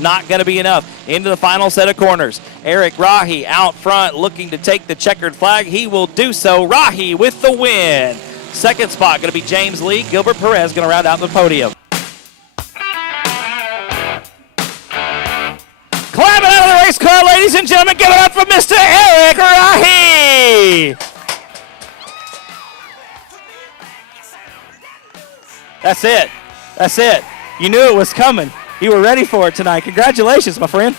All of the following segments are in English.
Not going to be enough. Into the final set of corners. Eric Rahi out front looking to take the checkered flag. He will do so. Rahi with the win. Second spot going to be James Lee. Gilbert Perez going to round out the podium. Climbing out of the race car, ladies and gentlemen, give it up for Mr. Eric Rahi. That's it. That's it. You knew it was coming. You were ready for it tonight. Congratulations, my friend.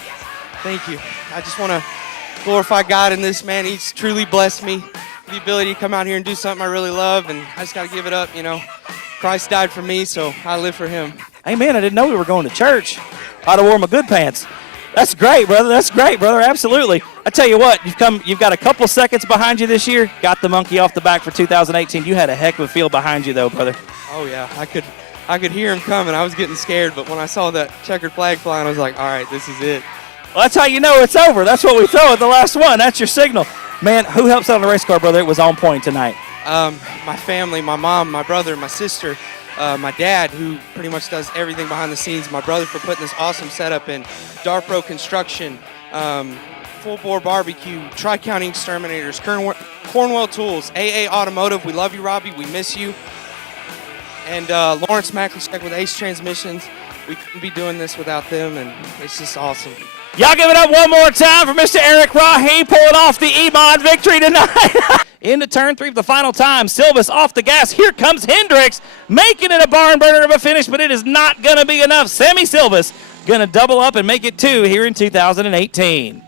Thank you. I just want to glorify God in this, man. He's truly blessed me with the ability to come out here and do something I really love, and I just got to give it up, you know. Christ died for me, so I live for him. Hey, man, I didn't know we were going to church. I'd have worn my good pants. That's great, brother. That's great, brother. Absolutely. I tell you what, you've got a couple seconds behind you this year. Got the monkey off the back for 2018. You had a heck of a field behind you, though, brother. Oh, yeah. I could hear him coming. I was getting scared, but when I saw that checkered flag flying, I was like, all right, this is it. Well, that's how you know it's over. That's what we throw at the last one. That's your signal. Man, who helps out on the race car, brother? It was on point tonight. My family, my mom, my brother, my sister, my dad, who pretty much does everything behind the scenes, my brother for putting this awesome setup in, Darpro Construction, Full Bore Barbecue, Tri-County Exterminators, Cornwell Tools, AA Automotive. We love you, Robbie. We miss you. And Lawrence Macklechek with Ace Transmissions. We couldn't be doing this without them, and it's just awesome. Y'all give it up one more time for Mr. Eric Rahi pulling off the E-Mod victory tonight. Into turn 3 for the final time. Silva's off the gas. Here comes Hendricks, making it a barn burner of a finish, but it is not going to be enough. Sammy Silva's going to double up and make it 2 here in 2018.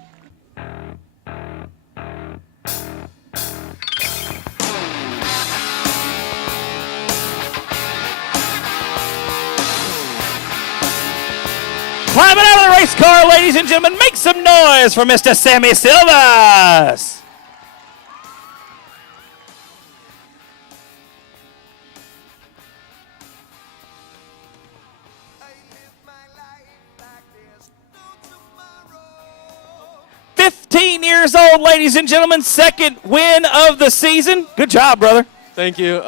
Climbing out of the race car, ladies and gentlemen, make some noise for Mr. Sammy Silva. Years old, ladies and gentlemen, second win of the season. Good job, brother. Thank you.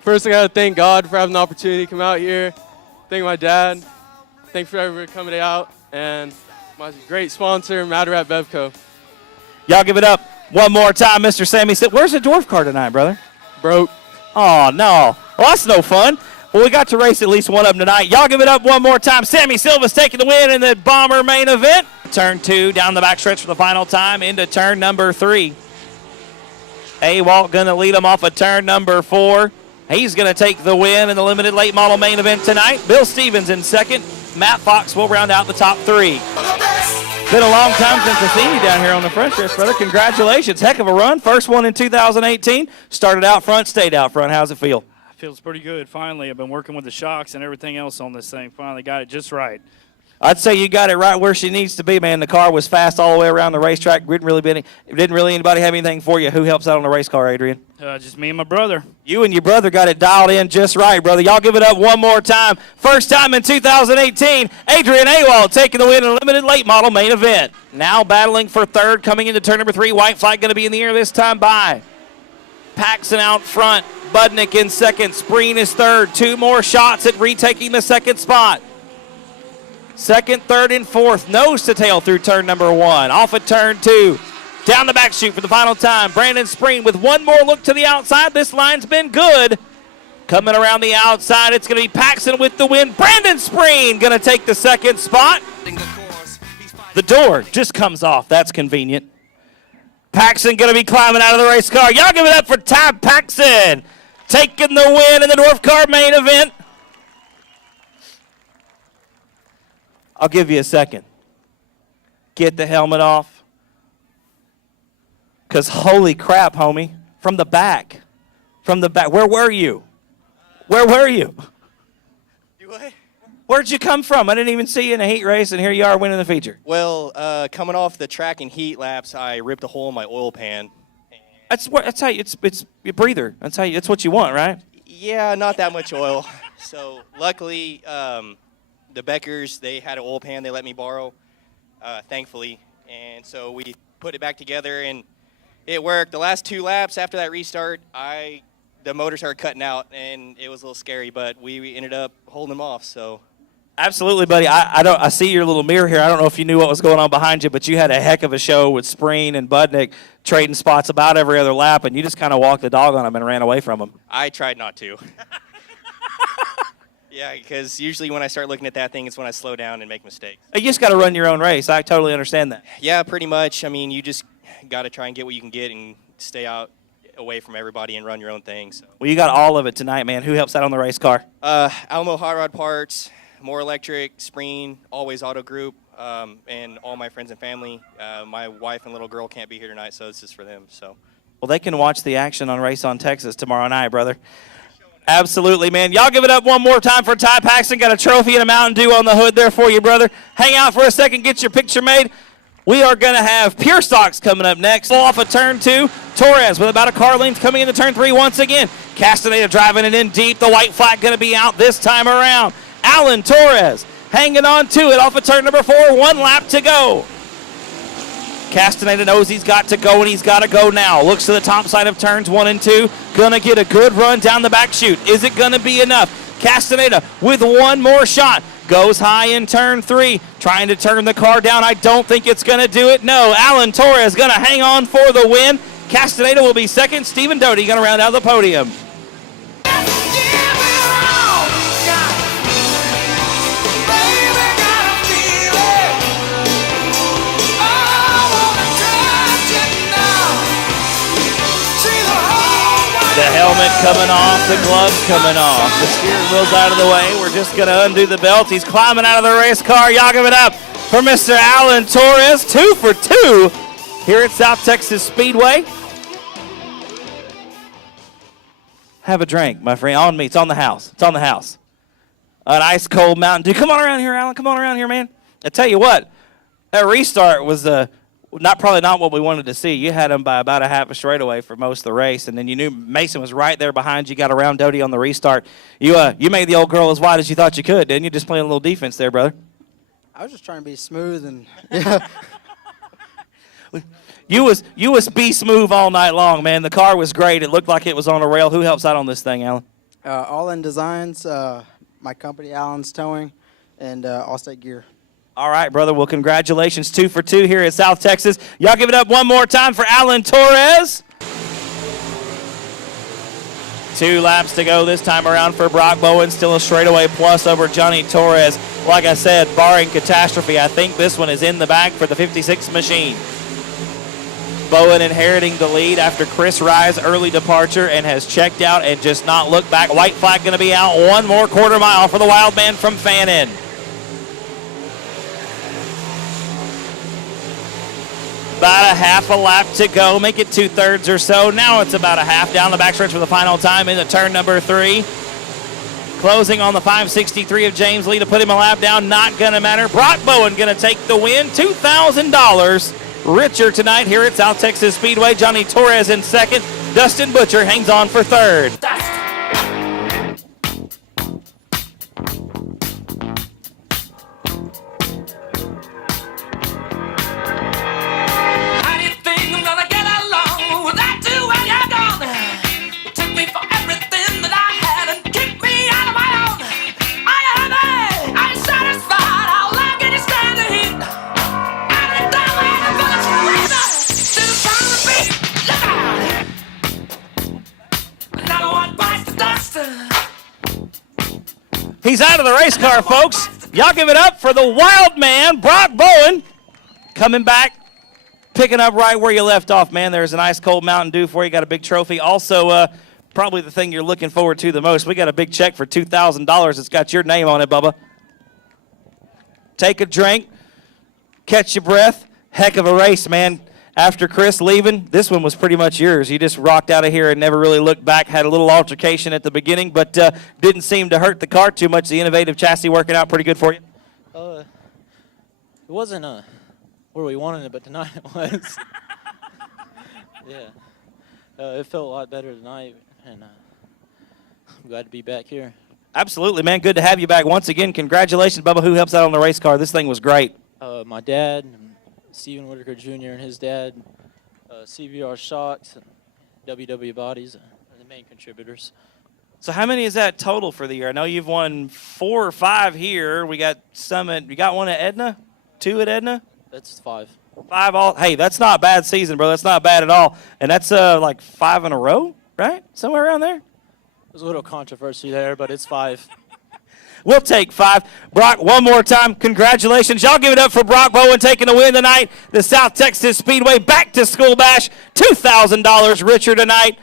First, I got to thank God for having the opportunity to come out here. Thank my dad. Thanks for everybody coming out. And my great sponsor, Madarat Bevco. Y'all give it up one more time, Mr. Sammy. Where's the dwarf car tonight, brother? Broke. Oh, no. Well, that's no fun. Well, we got to race at least one of them tonight. Y'all give it up one more time. Sammy Silva's taking the win in the Bomber main event. Turn 2 down the backstretch for the final time into turn number 3. AWOL going to lead him off of turn number 4. He's going to take the win in the limited late model main event tonight. Bill Stevens in second. Matt Fox will round out the top 3. Been a long time since I've seen you down here on the front stretch, brother. Congratulations. Heck of a run. First one in 2018. Started out front, stayed out front. How's it feel? Feels pretty good. Finally, I've been working with the shocks and everything else on this thing. Finally got it just right. I'd say you got it right where she needs to be, man. The car was fast all the way around the racetrack. Didn't really anybody have anything for you. Who helps out on the race car, Adrian? Just me and my brother. You and your brother got it dialed in just right, brother. Y'all give it up one more time. First time in 2018, Adrian AWOL taking the win in a limited late model main event. Now battling for third, coming into turn number 3. White flag going to be in the air this time by Paxson out front. Budnick in second. Spreen is third. 2 more shots at retaking the second spot. Second, third, and fourth. Nose to tail through turn number 1. Off at turn 2. Down the back chute for the final time. Brandon Spreen with one more look to the outside. This line's been good. Coming around the outside, it's going to be Paxson with the win. Brandon Spreen going to take the second spot. The door just comes off. That's convenient. Paxson going to be climbing out of the race car. Y'all give it up for Todd Paxson, taking the win in the dwarf car main event. I'll give you a second. Get the helmet off. Because holy crap, homie. From the back. Where were you? Where were you? You what? Where'd you come from? I didn't even see you in a heat race, and here you are winning the feature. Well, coming off the track and heat laps, I ripped a hole in my oil pan. That's how you, it's your breather. That's what you want, right? Yeah, not that much oil. So luckily, the Beckers, they had an oil pan they let me borrow, thankfully. And so we put it back together, and it worked. The last 2 laps after that restart, the motor started cutting out, and it was a little scary, but we ended up holding them off. So Absolutely, buddy. I see your little mirror here. I don't know if you knew what was going on behind you, but you had a heck of a show with Spreen and Budnick trading spots about every other lap, and you just kind of walked the dog on them and ran away from them. I tried not to. Yeah, because usually when I start looking at that thing, it's when I slow down and make mistakes. You just got to run your own race. I totally understand that. Yeah, pretty much. I mean, you just got to try and get what you can get and stay out away from everybody and run your own thing. So. Well, you got all of it tonight, man. Who helps out on the race car? Alamo Hot Rod Parts, More Electric, Spreen, Always Auto Group, and all my friends and family. My wife and little girl can't be here tonight, so this is for them. So. Well, they can watch the action on Race on Texas tomorrow night, brother. Absolutely, man. Y'all give it up one more time for Todd Paxson. Got a trophy and a Mountain Dew on the hood there for you, brother. Hang out for a second, get your picture made. We are going to have Pure Stocks coming up next. Off of turn 2, Torres with about a car length coming into turn 3 once again. Castaneda driving it in deep. The white flag going to be out this time around. Alan Torres hanging on to it off of turn number 4. 1 lap to go. Castaneda knows he's got to go, and he's got to go now. Looks to the top side of turns 1 and 2. Gonna get a good run down the back chute. Is it gonna be enough? Castaneda with one more shot. Goes high in turn 3. Trying to turn the car down. I don't think it's gonna do it. No, Alan Torres gonna hang on for the win. Castaneda will be second. Stephen Doty gonna round out the podium. The helmet coming off, the gloves coming off. The steering wheel's out of the way. We're just going to undo the belt. He's climbing out of the race car. Y'all give it up for Mr. Alan Torres. 2 for 2 here at South Texas Speedway. Have a drink, my friend. On me. It's on the house. It's on the house. An ice cold Mountain Dew. Come on around here, Alan. Come on around here, man. I tell you what, that restart was probably not what we wanted to see. You had him by about a half a straightaway for most of the race, and then you knew Mason was right there behind you. Got around Doty on the restart. You made the old girl as wide as you thought you could, didn't you? Just playing a little defense there, brother. I was just trying to be smooth and yeah. You was be smooth all night long, man. The car was great. It looked like it was on a rail. Who helps out on this thing, Alan? All In Designs, my company, Allen's Towing, and Allstate Gear. All right, brother. Well, congratulations. 2 for 2 here at South Texas. Y'all give it up one more time for Alan Torres. 2 laps to go this time around for Brock Bowen. Still a straightaway plus over Johnny Torres. Like I said, barring catastrophe, I think this one is in the bag for the 56 machine. Bowen inheriting the lead after Chris Rye's early departure and has checked out and just not looked back. White flag going to be out. 1 more quarter mile for the wild man from Fannin. About a half a lap to go. Make it 2/3 or so. Now it's about a half down the backstretch for the final time into turn number 3. Closing on the 563 of James Lee to put him a lap down. Not going to matter. Brock Bowen going to take the win. $2,000 richer tonight here at South Texas Speedway. Johnny Torres in second. Dustin Butcher hangs on for third. He's out of the race car, folks. Y'all give it up for the wild man, Brock Bowen. Coming back, picking up right where you left off, man. There's an ice cold Mountain Dew for you. Got a big trophy. Also, probably the thing you're looking forward to the most. We got a big check for $2,000. It's got your name on it, Bubba. Take a drink. Catch your breath. Heck of a race, man. After Chris leaving, this one was pretty much yours. You just rocked out of here and never really looked back. Had a little altercation at the beginning, but didn't seem to hurt the car too much. The innovative chassis working out pretty good for you? It wasn't where we wanted it, but tonight it was. Yeah. It felt a lot better tonight, and I'm glad to be back here. Absolutely, man. Good to have you back once again. Congratulations, Bubba. Who helps out on the race car? This thing was great. My dad, Stephen Whitaker Jr. and his dad, CVR Shocks, and WW Bodies are the main contributors. So how many is that total for the year? I know you've won 4 or 5 here. We got some at, you got one at Edna? 2 at Edna? That's 5. 5 all. Hey, that's not a bad season, bro. That's not bad at all. And that's like 5 in a row, right? Somewhere around there? There's a little controversy there, but it's 5. We'll take 5. Brock, one more time, congratulations. Y'all give it up for Brock Bowen taking the win tonight. The South Texas Speedway Back to School Bash, $2,000 richer tonight.